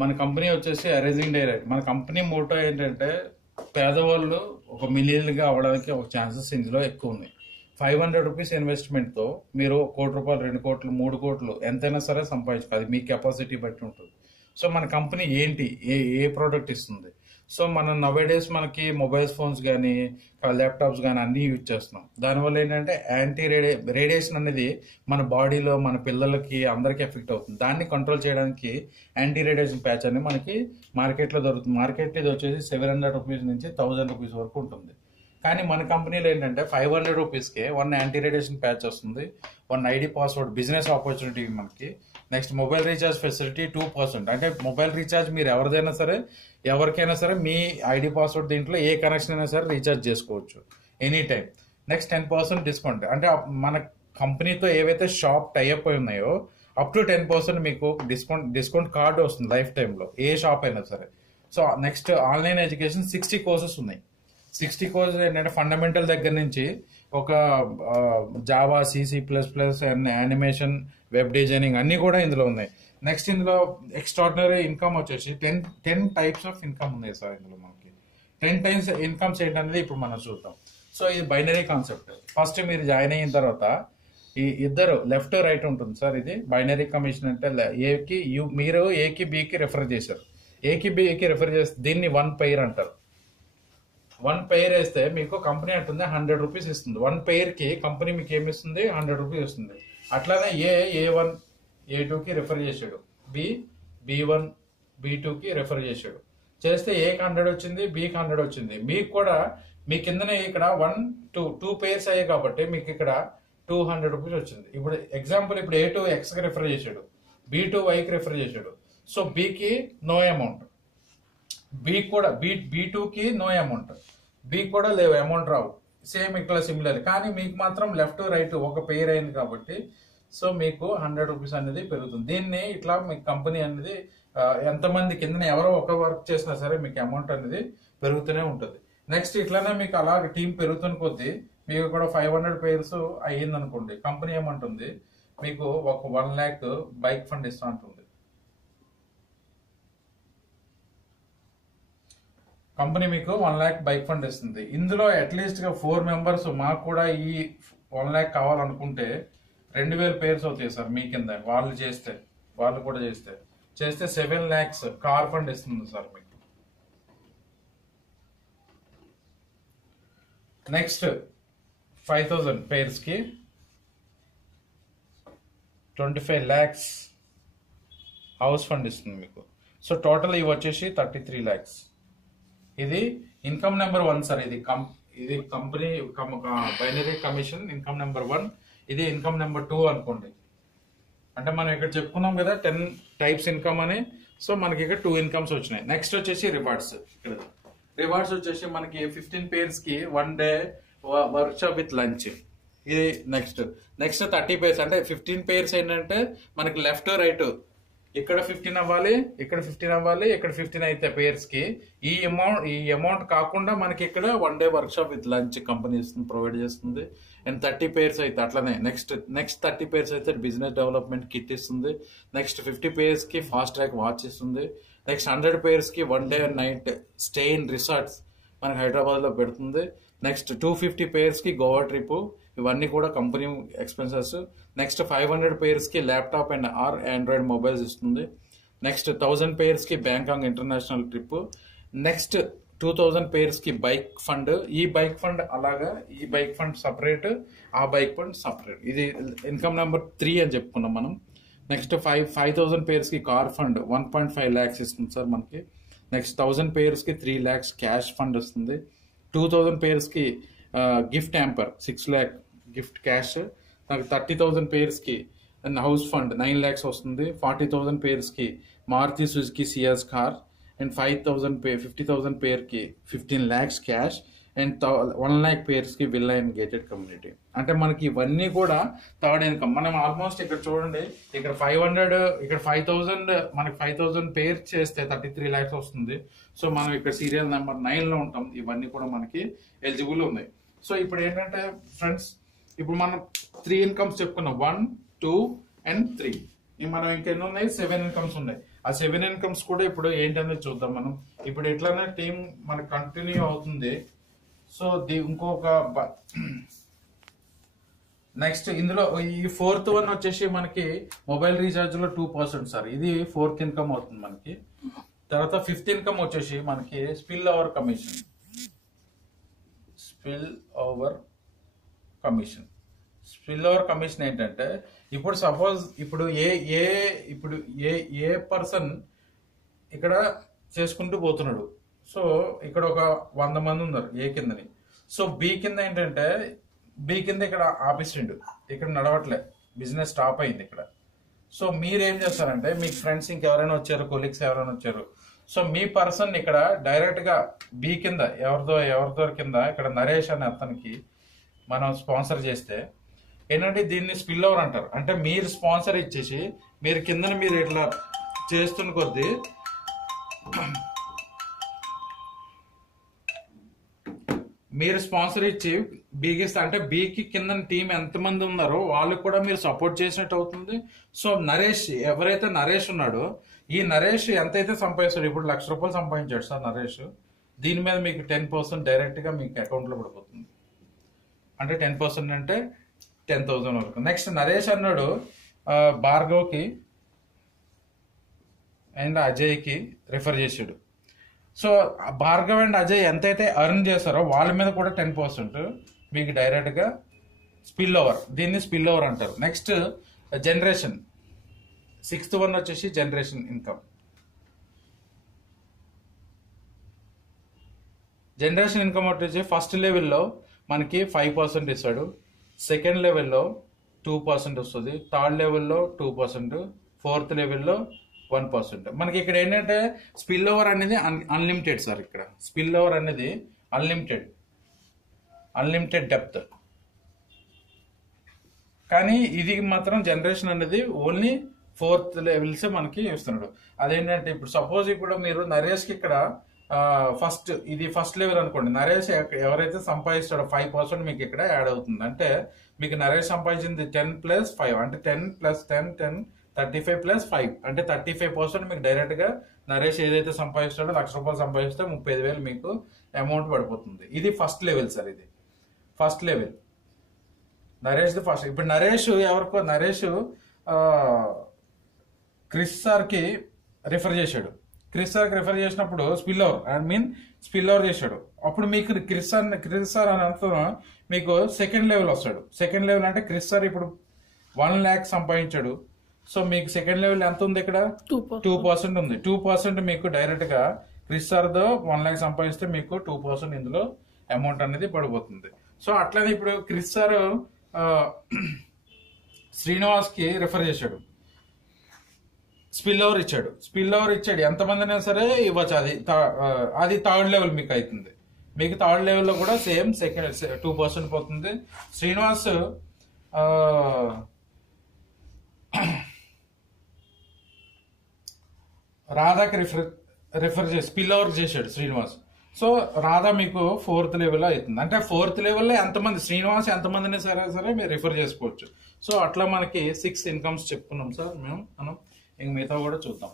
మన కంపెనీ వచ్చేసి arising direct. మన కంపెనీ మోటో ఏంటంటే పేదవాళ్ళు ఒక మిలియన్గా అవ్వడానికి ఒక ఛాన్సెస్ ఇందులో ఎక్కువ ఉన్నాయి. 500 రూపీస్ ఇన్వెస్ట్మెంట్తో మీరు 1 కోటి రూపాయలు, 2 కోట్లు, 3 కోట్లు ఎంతైనా సరే సంపాదించుకోవాలి. అది మీ కెపాసిటీ బట్టి ఉంటుంది. సో మన కంపెనీ ఏంటి, ఏ ప్రోడక్ట్ ఇస్తుంది. సో మనం నవేడేస్ మనకి మొబైల్ ఫోన్స్ కానీ ల్యాప్టాప్స్ కానీ అన్నీ యూజ్ చేస్తున్నాం. దానివల్ల ఏంటంటే రేడియేషన్ అనేది మన బాడీలో మన పిల్లలకి అందరికీ ఎఫెక్ట్ అవుతుంది. దాన్ని కంట్రోల్ చేయడానికి యాంటీ రేడియేషన్ ప్యాచ్ అనేది మనకి మార్కెట్లో దొరుకుతుంది. మార్కెట్ ఇది వచ్చేసి 700 రూపీస్ నుంచి 1000 రూపీస్ వరకు ఉంటుంది. కానీ మన కంపెనీలో ఏంటంటే 500 రూపీస్కే 1 యాంటీ రేడియేషన్ ప్యాచ్ వస్తుంది, 1 ఐడి పాస్వర్డ్, బిజినెస్ ఆపర్చునిటీ మనకి. Next mobile recharge facility 2%. అంటే మొబైల్ రీఛార్జ్ మీరు ఎవరికైనా సరే మీ ఐడి పాస్వర్డ్ దీంట్లో ఏ కనెక్షన్ అయినా సరే రీఛార్జ్ చేసుకోవచ్చు ఎనీ టైం. Next 10% discount. అంటే మన కంపెనీతో ఏవైతే షాప్ టైఅప్ అయి ఉన్నాయో అప్ టు 10% మీకు డిస్కౌంట్ కార్డు వస్తుంది లైఫ్ టైంలో, ఏ షాప్ అయినా సరే. So next online education 60 courses ఉన్నాయి. 60 కోర్సెస్ ఏంటంటే ఫండమెంటల్ దగ్గర నుంచి ఒక Java, C++, and animation, web designing అన్నీ కూడా ఇందులో ఉన్నాయి. నెక్స్ట్ ఇందులో ఎక్స్ట్రాడినరీ ఇన్కమ్ వచ్చేసి 10 టైప్స్ ఆఫ్ ఇన్కమ్ ఉన్నాయి సార్ ఇందులో మనకి. 10 టైమ్స్ ఇన్కమ్స్ ఏంటనేది ఇప్పుడు మనం చూద్దాం. సో ఇది బైనరీ కాన్సెప్ట్. ఫస్ట్ మీరు జాయిన్ అయిన తర్వాత ఈ ఇద్దరు లెఫ్ట్ రైట్ ఉంటుంది సార్. ఇది బైనరీ కమిషన్ అంటే మీరు ఏకి బికి రెఫర్ చేశారు. ఏకి బికి రెఫర్ చేస్తే దీన్ని 1 పెయిర్ అంటారు. 1 పెయిర్ వేస్తే మీకు కంపెనీ అంటుంది 100 రూపీస్ ఇస్తుంది. 1 పెయిర్కి కంపెనీ మీకు ఏమి ఇస్తుంది, 100 రూపీస్ ఇస్తుంది. అట్లానే A1 A2కి రెఫర్ చేశాడు, B1 B2కి రెఫర్ చేశాడు. చేస్తే Aకి 100 వచ్చింది, Bకి 100 వచ్చింది. మీకు కూడా మీ కిందనే ఇక్కడ 1 2 పెయిర్స్ అయ్యాయి కాబట్టి మీకు ఇక్కడ 200 రూపీస్ వచ్చింది. ఇప్పుడు ఎగ్జాంపుల్ ఇప్పుడు A2 Xకి రెఫర్ చేశాడు, B2 Yకి రెఫర్ చేశాడు. సో Bకి నో అమౌంట్, B2కి నో అమౌంట్, B కూడా లేవు, అమౌంట్ రావు. సేమ్ ఇక్కడ సిమిలర్. కానీ మీకు మాత్రం లెఫ్ట్ రైట్ ఒక పెయిర్ అయింది కాబట్టి సో మీకు 100 రూపీస్ అనేది పెరుగుతుంది. దీన్ని ఇట్లా మీకు కంపెనీ అనేది ఎంతమంది కింద ఎవరో ఒక వర్క్ చేసినా సరే మీకు అమౌంట్ అనేది పెరుగుతూనే ఉంటుంది. నెక్స్ట్ ఇట్లానే మీకు అలాగే టీం పెరుగుతున్న కొద్దీ మీకు కూడా 500 పెయిర్స్ అయ్యింది అనుకోండి, కంపెనీ ఏమంటుంది మీకు ఒక 1 lakh బైక్ ఫండ్ ఇస్తా ఉంటుంది. కంపెనీ మీకు 1 lakh బైక్ ఫండ్ ఇస్తుంది. ఇందులో అట్లీస్ట్ గా 4 మెంబర్స్ మాకు కూడా ఈ 1 lakh కావాలనుకుంటే 2000 పేర్స్ అవుతాయి సార్ మీ కింద. వాళ్ళు కూడా చేస్తే 7 lakhs కార్ ఫండ్ ఇస్తుంది సార్ మీకు. నెక్స్ట్ 5000 పేర్స్ కి 25 lakhs హౌస్ ఫండ్ ఇస్తుంది మీకు. సో టోటల్ ఇవి వచ్చేసి 33 lakhs. ఇది ఇన్కమ్ నెంబర్ 1 సార్. ఇది company binary commission income number 1. ఇది ఇన్కమ్ నెంబర్ 2 అనుకోండి. అంటే మనం ఇక్కడ చెప్పుకున్నాం కదా 10 టైప్స్ ఇన్కమ్ అని. సో మనకి ఇక్కడ 2 ఇన్కమ్స్ వచ్చినాయి. నెక్స్ట్ వచ్చేసి రివార్డ్స్. ఇక్కడ రివార్డ్స్ వచ్చేసి మనకి 15 పేర్స్ కి 1 day work shop with lunch. ఇది నెక్స్ట్ 30 పేర్స్. అంటే 15 పేర్స్ ఏంటంటే మనకి లెఫ్ట్ రైట్ ఇక్కడ 15 అవ్వాలి, ఇక్కడ 15 అవ్వాలి, ఇక్కడ 15 అయితే పేర్స్ కి ఈ అమౌంట్ కాకుండా మనకి ఇక్కడ 1 day work shop with lunch company provide చేస్తుంది. అండ్ 30 పేర్స్ అయితే అట్లనే నెక్స్ట్ 30 పేర్స్ అయితే బిజినెస్ డెవలప్మెంట్ కిట్ ఇస్తుంది. నెక్స్ట్ 50 పేర్స్ కి ఫాస్ట్ ట్రాక్ వాచ్ ఇస్తుంది. నెక్స్ట్ 100 పేర్స్ కి 1 day and night stay in resorts మనకి హైదరాబాద్ లో పెడుతుంది. నెక్స్ట్ 250 పేర్స్ కి గోవా ట్రిప్, ఇవన్నీ కూడా కంపెనీ ఎక్స్పెన్సెస్. నెక్స్ట్ 500 పేర్స్ కి ల్యాప్టాప్ అండ్ ఆండ్రాయిడ్ మొబైల్స్ ఇస్తుంది. నెక్స్ట్ 1000 పేర్స్ కి Bangkok international trip. Next 2000 pairs కి బైక్ ఫండ్. ఈ బైక్ ఫండ్ అలాగా, ఈ బైక్ ఫండ్ సపరేట్, ఆ బైక్ ఫండ్ సపరేట్. ఇది ఇన్కమ్ నెంబర్ 3 అని చెప్పుకున్నాం మనం. నెక్స్ట్ 5000 పేర్స్ కి కార్ ఫండ్ 1.5 lakhs ఇస్తుంది సార్ మనకి. నెక్స్ట్ 1000 పేర్స్ కి 3 lakhs క్యాష్ ఫండ్ వస్తుంది. 2000 పేర్స్ కి gift hamper 6 lakh gift cash. 30,000 pairs కి హౌస్ ఫండ్ 9 lakhs వస్తుంది. 40,000 పేర్స్ కి Maruti Suzuki Ciaz car. And 50,000 pair కి 15 lakhs cash. And 1 lakh pairs కి విల్లా అండ్ గేటెడ్ కమ్యూనిటీ. అంటే మనకి ఇవన్నీ కూడా థర్డ్ ఇన్కమ్. మనం ఆల్మోస్ట్ ఇక్కడ చూడండి, ఇక్కడ 500, ఇక్కడ 5,000, మనకి 5,000 పేర్ చేస్తే 33 lakhs వస్తుంది. సో మనం ఇక్కడ సీరియల్ నెంబర్ 9 లో ఉంటాం. ఇవన్నీ కూడా మనకి ఎలిజిబుల్ ఉన్నాయి. సో ఇప్పుడు ఏంటంటే ఫ్రెండ్స్, ఇప్పుడు మనం 3 ఇన్కమ్స్ చెప్పుకున్నాం, 1, 2 and 3. మనం ఇంకెన్ని ఉన్నాయి, 7 ఇన్కమ్స్ ఉన్నాయి. ఆ 7 ఇన్కమ్స్ కూడా ఇప్పుడు ఏంటనేది చూద్దాం మనం. ఇప్పుడు ఎట్లనే టీం మనకు కంటిన్యూ అవుతుంది. సో ఇంకొక నెక్స్ట్ ఇందులో ఈ 4th వన్ వచ్చేసి మనకి మొబైల్ రీఛార్జ్ లో 2% సార్. ఇది 4th ఇన్కమ్ అవుతుంది మనకి. తర్వాత 5th ఇన్కమ్ వచ్చేసి మనకి spill over commission. Spill over commission ఏంటంటే ఇప్పుడు సపోజ్ ఇప్పుడు ఏ పర్సన్ ఇక్కడ చేసుకుంటూ పోతున్నాడు. సో ఇక్కడ ఒక 100 మంది ఉన్నారు ఏ కిందని. సో బి కింద ఏంటంటే ఇక్కడ ఆపేసిండు, ఇక్కడ నడవట్లే, బిజినెస్ స్టాప్ అయింది ఇక్కడ. సో మీరేం చేస్తారంటే మీ ఫ్రెండ్స్ ఇంకెవరైనా వచ్చారు, కొలీగ్స్ ఎవరైనా వచ్చారు, సో మీ పర్సన్ ఇక్కడ డైరెక్ట్ గా బి కింద ఎవరిదో కింద ఇక్కడ నరేష్ అనే అతనికి మనం స్పాన్సర్ చేస్తే ఏంటంటే దీన్ని స్పిల్ ఓవర్ అంటారు. అంటే మీరు స్పాన్సర్ ఇచ్చేసి మీరు కింద మీరు ఇట్లా చేస్తున్న కొద్దీ మీరు స్పాన్సర్ ఇచ్చి బీకి ఇస్తే అంటే బీకి కింద టీం ఎంతమంది ఉన్నారో వాళ్ళకి కూడా మీరు సపోర్ట్ చేసినట్టు అవుతుంది. సో ఎవరైతే నరేష్ ఉన్నాడో ఈ నరేష్ ఎంతైతే సంపాదిస్తాడు, ఇప్పుడు 1,00,000 రూపాయలు సంపాదించాడు సార్ నరేష్, దీని మీద మీకు 10% డైరెక్ట్ గా మీకు అకౌంట్ లో పడిపోతుంది. అంటే 10% అంటే 10,000 వరకు. నెక్స్ట్ నరేష్ అన్నాడు భార్గవ్కి అండ్ అజయ్కి రిఫర్ చేసాడు. సో భార్గవ్ అండ్ అజయ్ ఎంతైతే ఎర్న్ చేస్తారో వాళ్ళ మీద కూడా 10% మీకు డైరెక్ట్ గా స్పిల్ ఓవర్, దీన్ని స్పిల్ ఓవర్ అంటారు. నెక్స్ట్ జనరేషన్ 6th వన్ వచ్చేసి జనరేషన్ ఇన్కమ్. జనరేషన్ ఇన్కమ్ వచ్చేసి ఫస్ట్ లెవెల్లో మనకి 5% ఇస్తాడు, సెకండ్ లెవెల్లో 2% వస్తుంది, థర్డ్ లెవెల్లో 2%, 4th లెవెల్లో 1%. మనకి ఇక్కడ ఏంటంటే స్పిల్ ఓవర్ అనేది అన్లిమిటెడ్ సార్. ఇక్కడ స్పిల్ ఓవర్ అనేది అన్లిమిటెడ్ డెప్త్. కానీ ఇది మాత్రం జనరేషన్ అనేది ఓన్లీ 4th లెవెల్స్ మనకి ఇస్తున్నాడు. అదేంటంటే ఇప్పుడు సపోజ్ ఇప్పుడు మీరు నరేష్కి ఇక్కడ ఫస్ట్ లెవెల్ అనుకోండి, నరేష్ ఎవరైతే సంపాదిస్తాడో 5% మీకు ఇక్కడ యాడ్ అవుతుంది. అంటే మీకు నరేష్ సంపాదించింది 10 + 5 అంటే 10 + 10 10 35 + 5 అంటే 35% మీకు డైరెక్ట్ గా నరేష్ ఏదైతే సంపాదిస్తాడో 1,00,000 రూపాయలు సంపాదిస్తే 35,000 మీకు అమౌంట్ పడిపోతుంది. ఇది ఫస్ట్ లెవెల్ సార్. ఇది ఫస్ట్ లెవెల్ నరేష్ ఫస్ట్. ఇప్పుడు నరేష్ క్రిస్ సార్ కి రిఫర్ చేశాడు. క్రిస్ సార్ కి రిఫర్ చేసినప్పుడు స్పిల్ ఓవర్ చేశాడు. అప్పుడు మీకు క్రిస్ సార్ అని అర్థం మీకు సెకండ్ లెవెల్ వస్తాడు. సెకండ్ లెవెల్ అంటే క్రిస్ సార్ ఇప్పుడు 1 lakh సంపాదించాడు. సో మీకు సెకండ్ లెవెల్ ఎంత ఉంది ఇక్కడ 2% ఉంది. 2% మీకు డైరెక్ట్ గా క్రిస్ సార్ తో 1 lakh సంపాదిస్తే మీకు 2% ఇందులో అమౌంట్ అనేది పడిపోతుంది. సో అట్లనే ఇప్పుడు క్రిస్ సార్ శ్రీనివాస్ కి రిఫర్ చేశాడు, స్పిల్ ఓవర్ ఇచ్చాడు. ఎంతమందినా సరే ఇవ్వచ్చు. అది థర్డ్ లెవెల్ మీకు అవుతుంది. మీకు థర్డ్ లెవెల్లో కూడా సేమ్ సెకండ్ 2% పోతుంది. శ్రీనివాస్ రాధాకి రిఫర్ చేసి స్పిల్ ఓవర్ చేశాడు శ్రీనివాస్. సో రాధా మీకు 4th లెవెల్లో అవుతుంది. అంటే 4th లెవెల్లో ఎంతమంది శ్రీనివాస్ ఎంతమందిని సరే మీరు రిఫర్ చేసుకోవచ్చు. సో అట్లా మనకి 6 ఇన్కమ్స్ చెప్పుకున్నాం సార్ మనం ఇంక మిగతా కూడా చూద్దాం.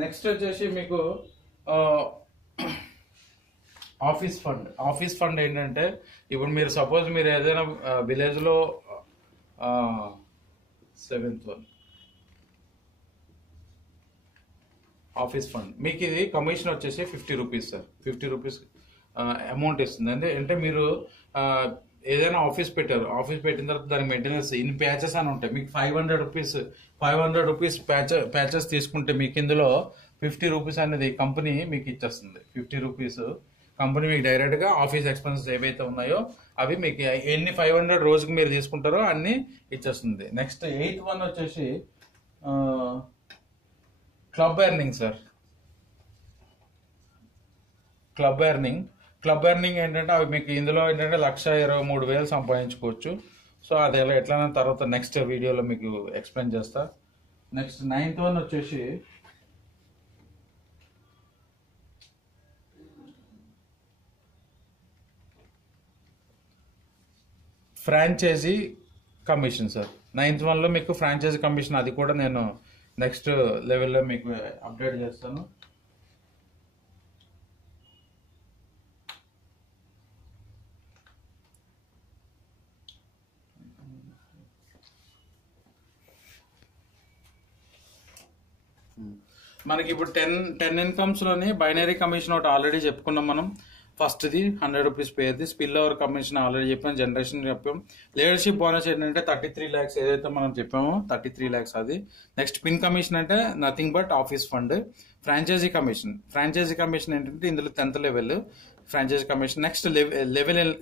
నెక్స్ట్ వచ్చేసి మీకు ఆఫీస్ ఫండ్ ఏంటంటే ఇప్పుడు మీరు సపోజ్ మీరు ఏదైనా విలేజ్ లో 7th వన్ ఆఫీస్ ఫండ్ మీకు ఇది కమిషన్ వచ్చేసి 50 రూపీస్ సార్. 50 రూపీస్ అమౌంట్ ఇస్తుంది. అంటే మీరు ఏదైనా ఆఫీస్ పెట్టారు, ఆఫీస్ పెట్టిన తర్వాత దానికి మెయింటెనెన్స్ ఇన్ని ప్యాచెస్ అని ఉంటాయి. మీకు 500 రూపీస్ ప్యాచెస్ తీసుకుంటే మీకు ఇందులో 50 రూపీస్ అనేది కంపెనీ మీకు ఇచ్చేస్తుంది. 50 రూపీస్ కంపెనీ మీకు డైరెక్ట్గా ఆఫీస్ ఎక్స్పెన్సెస్ ఏవైతే ఉన్నాయో అవి మీకు ఎన్ని 500 రోజుకి మీరు తీసుకుంటారో అన్ని ఇచ్చేస్తుంది. నెక్స్ట్ 8th వన్ వచ్చేసి club earning sir. Club earning ఏంటంటే అవి మీకు ఇందులో ఏంటంటే 1,23,000 సంపాదించుకోవచ్చు. సో అది ఎట్లా తర్వాత నెక్స్ట్ వీడియోలో మీకు ఎక్స్ప్లెయిన్ చేస్తా. నెక్స్ట్ 9th వన్ వచ్చేసి ఫ్రాంచైజీ కమిషన్ సార్. 9th వన్లో మీకు ఫ్రాంచైజీ కమిషన్, అది కూడా నేను నెక్స్ట్ లెవెల్లో మీకు అప్డేట్ చేస్తాను. మనకి ఇప్పుడు 10 ఇన్కమ్స్లోని బైనరీ కమిషన్ ఒకటి ఆల్రెడీ చెప్పుకున్నాం మనం. ఫస్ట్ది 100 రూపీస్ పేరుది, స్పిల్ ఓవర్ కమిషన్ ఆల్రెడీ చెప్పాం, జనరేషన్ చెప్పాం. లీడర్షిప్ బోనస్ ఏంటంటే 33 lakhs ఏదైతే మనం చెప్పామో 33 lakhs అది. నెక్స్ట్ పిన్ కమిషన్ అంటే nothing but office fund. Franchisee commission ఏంటంటే ఇందులో 10th level franchisee commission. Next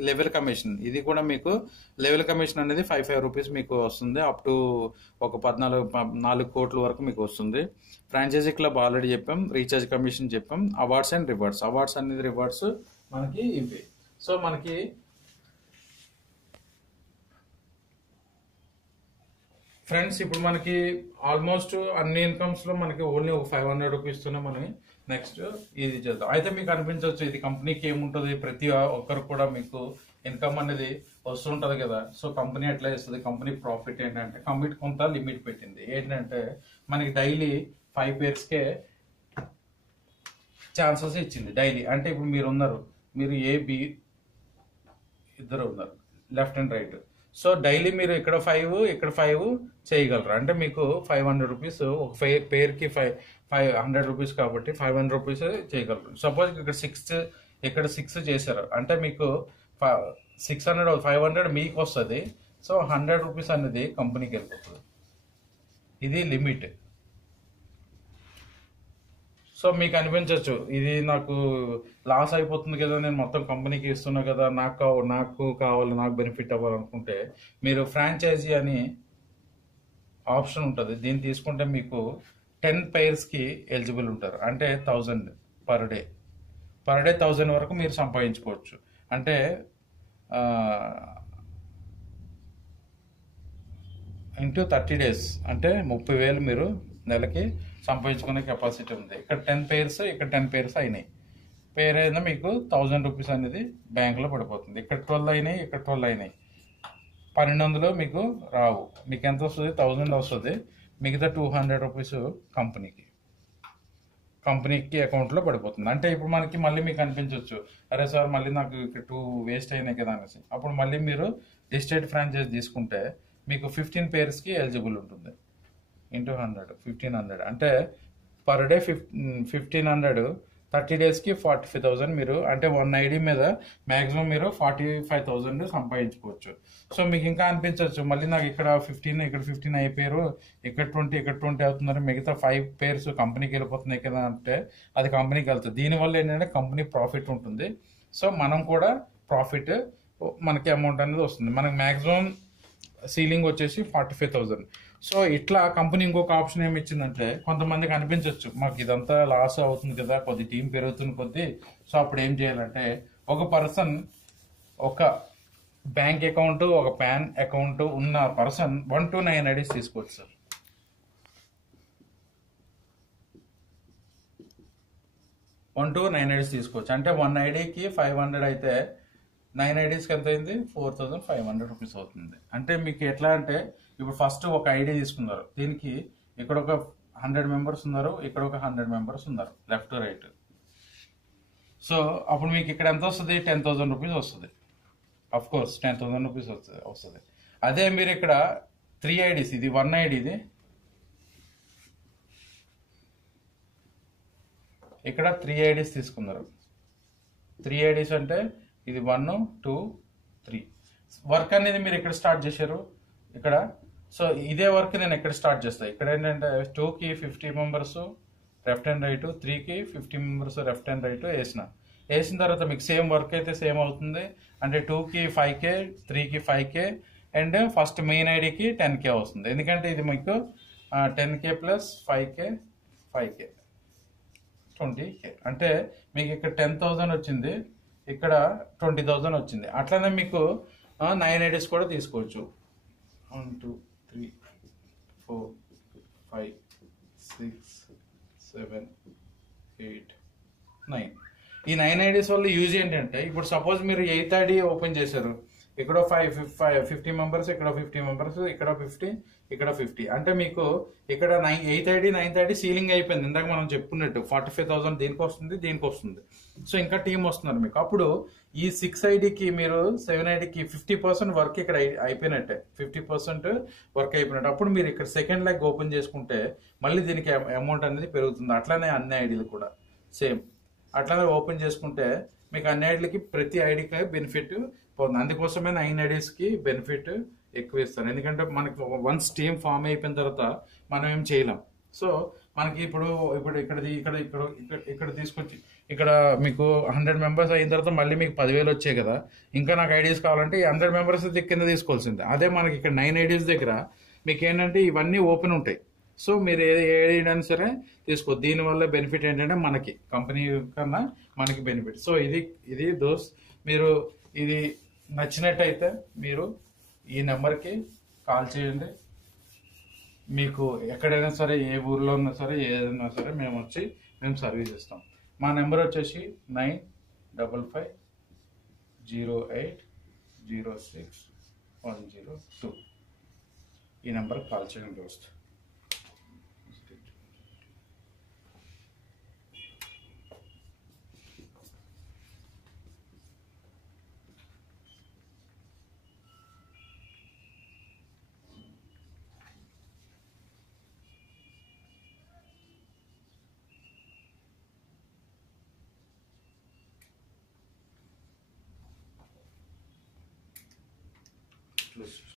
level commission, ఇది కూడా మీకు లెవెల్ కమిషన్ అనేది 5 రూపీస్ మీకు వస్తుంది, అప్ టు ఒక 14 కోట్ల వరకు మీకు వస్తుంది. ఫ్రాంచైజీ క్లబ్ ఆల్రెడీ చెప్పాం, రీఛార్జ్ కమిషన్ చెప్పాం. అవార్డ్స్ అండ్ రివార్డ్స్, అవార్డ్స్ అనేది రివార్డ్స్ మనకి ఇవి. సో మనకి ఫ్రెండ్స్ ఇప్పుడు మనకి ఆల్మోస్ట్ అన్ని ఇన్కమ్స్ లో మనకి ఓన్లీ ఒక 500 రూపీస్తోనే మనకి నెక్స్ట్ ఇది చేద్దాం. అయితే మీకు అనిపించవచ్చు ఇది కంపెనీకి ఏముంటుంది, ప్రతి ఒక్కరు కూడా మీకు ఇన్కమ్ అనేది వస్తుంటది కదా. సో కంపెనీ ఎట్లా చేస్తుంది, కంపెనీ ప్రాఫిట్ ఏంటంటే కంపెనీ కొంత లిమిట్ పెట్టింది. ఏంటంటే మనకి డైలీ 5 పేర్స్కే ఛాన్సెస్ ఇచ్చింది డైలీ. అంటే ఇప్పుడు మీరు ఉన్నారు, మీరు ఏ బి ఇద్దరు ఉన్నారు, left and right. So daily మీరు ఇక్కడ 5 చేయగలరు. అంటే మీకు 500 రూపీస్ ఒక పేరుకి 500 రూపీస్ కాబట్టి 500 రూపీస్ చేయగలరు. సపోజ్ ఇక్కడ 6 చేశారు అంటే మీకు 600 500 మీకు వస్తుంది. సో 100 రూపీస్ అనేది కంపెనీకి వెళ్ళిపోతుంది. ఇది లిమిట్. సో మీకు అనిపించవచ్చు ఇది నాకు లాస్ అయిపోతుంది కదా, నేను మొత్తం కంపెనీకి ఇస్తున్నా కదా, నాకు కావాలి, నాకు బెనిఫిట్ అవ్వాలనుకుంటే మీరు ఫ్రాంచైజీ అని ఆప్షన్ ఉంటుంది. దీన్ని తీసుకుంటే మీకు 10 pairsకి ఎలిజిబుల్ ఉంటారు. అంటే 1000 పర్ డే 1000 వరకు మీరు సంపాదించుకోవచ్చు. అంటే ఇంటూ 30 days అంటే 30,000 మీరు నెలకి సంపాదించుకునే కెపాసిటీ ఉంది. ఇక్కడ 10 pairs, ఇక్కడ 10 pairs అయినాయి. పేర్ అయినా మీకు 1000 రూపీస్ అనేది బ్యాంకులో పడిపోతుంది. ఇక్కడ 12 అయినాయి, ఇక్కడ 12 అయినాయి. 1200 మీకు రావు. మీకు ఎంత వస్తుంది, 1000 వస్తుంది. మిగతా 200 రూపీస్ కంపెనీకి అకౌంట్లో పడిపోతుంది. అంటే ఇప్పుడు మనకి మళ్ళీ మీకు అనిపించవచ్చు, అరే సార్ మళ్ళీ నాకు ఇక్కడ 2 వేస్ట్ అయినాయి కదా అనేసి. అప్పుడు మళ్ళీ మీరు డిస్ట్రిక్ట్ ఫ్రాంచైజ్ తీసుకుంటే మీకు 15 pairsకి ఎలిజిబుల్ ఉంటుంది. ఇంటూ 100 1500 అంటే పర్ డే 1500, 30 daysకి 45,000 మీరు అంటే 1 ID మీద మ్యాక్సిమం మీరు 45,000 సంపాదించుకోవచ్చు. సో మీకు ఇంకా అనిపించవచ్చు మళ్ళీ నాకు ఇక్కడ 15 ఇక్కడ 15 అయిపోయారు, ఇక్కడ 20 ఇక్కడ 20 అవుతున్నారు, మిగతా 5 pairs కంపెనీకి వెళ్ళిపోతున్నాయి కదా అంటే అది కంపెనీకి వెళ్తుంది. దీనివల్ల ఏంటంటే కంపెనీ ప్రాఫిట్ ఉంటుంది. సో మనం కూడా ప్రాఫిట్ మనకి అమౌంట్ అనేది వస్తుంది. మనకి మ్యాక్సిమం సీలింగ్ వచ్చేసి 45,000. సో ఇట్లా కంపెనీ ఇంకొక ఆప్షన్ ఏమి ఇచ్చిందంటే, కొంతమందికి అనిపించవచ్చు మాకు ఇదంతా లాస్ అవుతుంది కదా, కొద్ది టీం పెరుగుతున్న కొద్దీ. సో అప్పుడు ఏం చేయాలంటే ఒక పర్సన్ ఒక బ్యాంక్ అకౌంట్, ఒక పాన్ అకౌంట్ ఉన్న పర్సన్ 1 to 9 IDs తీసుకోవచ్చు సార్. 1 to 9 IDs తీసుకోవచ్చు. అంటే 1 IDకి 500 అయితే 9 IDస్కి ఎంత అయింది, 4,500 రూపీస్ అవుతుంది. అంటే మీకు ఎట్లా అంటే ఇప్పుడు ఫస్ట్ ఒక ఐడి తీసుకున్నారు, దీనికి ఇక్కడ ఒక 100 members ఉన్నారు, ఇక్కడ ఒక 100 members ఉన్నారు, లెఫ్ట్ రైట్. సో అప్పుడు మీకు ఇక్కడ ఎంత వస్తుంది, 10,000 రూపీస్ వస్తుంది. అఫ్ కోర్స్ 10,000 రూపీస్ వస్తుంది. అదే మీరు ఇక్కడ 3 IDs, ఇది 1 ID, ఇది ఇక్కడ 3 IDs తీసుకున్నారు. 3 IDs అంటే ఇది 1 2 3. వర్క్ అనేది మీరు ఇక్కడ స్టార్ట్ చేశారు ఇక్కడ. సో ఇదే వర్క్ నేను ఎక్కడ స్టార్ట్ చేస్తాను, ఇక్కడ ఏంటంటే 2కి 50 members లెఫ్ట్ అండ్ రైట్, 3కి 50 members లెఫ్ట్ అండ్ రైట్ వేసిన తర్వాత మీకు సేమ్ వర్క్ అయితే సేమ్ అవుతుంది. అంటే 2కి 5K, 3కి 5K అండ్ ఫస్ట్ మెయిన్ ఐడికి 10K వస్తుంది. ఎందుకంటే ఇది మీకు 10K plus 5K 5K 20K. అంటే మీకు ఇక్కడ 10,000 వచ్చింది, ఇక్కడ 20,000 వచ్చింది. అట్లనే మీకు 9 ఐడీస్ కూడా తీసుకోవచ్చు. 1 2 3 4 5 6 7 8 9. ఈ 9 ఐడీస్ వల్ల యూజ్ ఏంటంటే, ఇప్పుడు సపోజ్ మీరు 8th ఐడి ఓపెన్ చేశారు, ఇక్కడ 50 మెంబర్స్, ఇక్కడ 50 మెంబర్స్, ఇక్కడ 50, ఇక్కడ 50. అంటే మీకు ఇక్కడ 8th ID 9th ID ceiling అయిపోయింది. ఇందాక మనం చెప్పుకున్నట్టు 45,000 దీనికి వస్తుంది, దీనికి వస్తుంది. సో ఇంకా టీం వస్తున్నారు మీకు. అప్పుడు ఈ 6 ఐడికి మీరు 7 ఐడికి 50% వర్క్ ఇక్కడ అయిపోయినట్టే, 50% వర్క్ అయిపోయినట్టు. అప్పుడు మీరు ఇక్కడ సెకండ్ లెగ్ ఓపెన్ చేసుకుంటే మళ్ళీ దీనికి అమౌంట్ అనేది పెరుగుతుంది. అట్లానే అన్ని ఐడీలు కూడా సేమ్ అట్లానే ఓపెన్ చేసుకుంటే మీకు అన్ని ఐడీలకి ప్రతి ఐడికి బెనిఫిట్ పోతుంది. అందుకోసమే 9 ఐడీస్కి బెనిఫిట్ ఎక్కువ ఇస్తారు. ఎందుకంటే మనకి వన్స్ టీమ్ ఫామ్ అయిపోయిన తర్వాత మనం ఏం చేయలేం. సో మనకి ఇప్పుడు ఇక్కడ తీసుకొచ్చి ఇక్కడ మీకు 100 మెంబర్స్ అయిన తర్వాత మళ్ళీ మీకు 10,000 వచ్చాయి కదా, ఇంకా నాకు ఐడీస్ కావాలంటే ఈ 100 మెంబర్స్ కింద తీసుకోవాల్సిందే. అదే మనకి ఇక్కడ 9 ఐడీస్ దగ్గర మీకు ఏంటంటే ఇవన్నీ ఓపెన్ ఉంటాయి. సో మీరు ఏదైనా సరే తీసుకో. దీనివల్ల బెనిఫిట్ ఏంటంటే మనకి కంపెనీ కన్నా మనకి బెనిఫిట్. సో ఇది దోస్. మీరు ఇది నచ్చినట్టయితే మీరు ఈ నెంబర్కి కాల్ చేయండి. మీకు ఎక్కడైనా సరే, ఏ ఊర్లో ఉన్నా సరే, ఏదైనా సరే మేము సర్వీస్ ఇస్తాం. మా నెంబర్ వచ్చేసి 9550806 102. ఈ నెంబర్కి కాల్ చేయండి దోస్త్.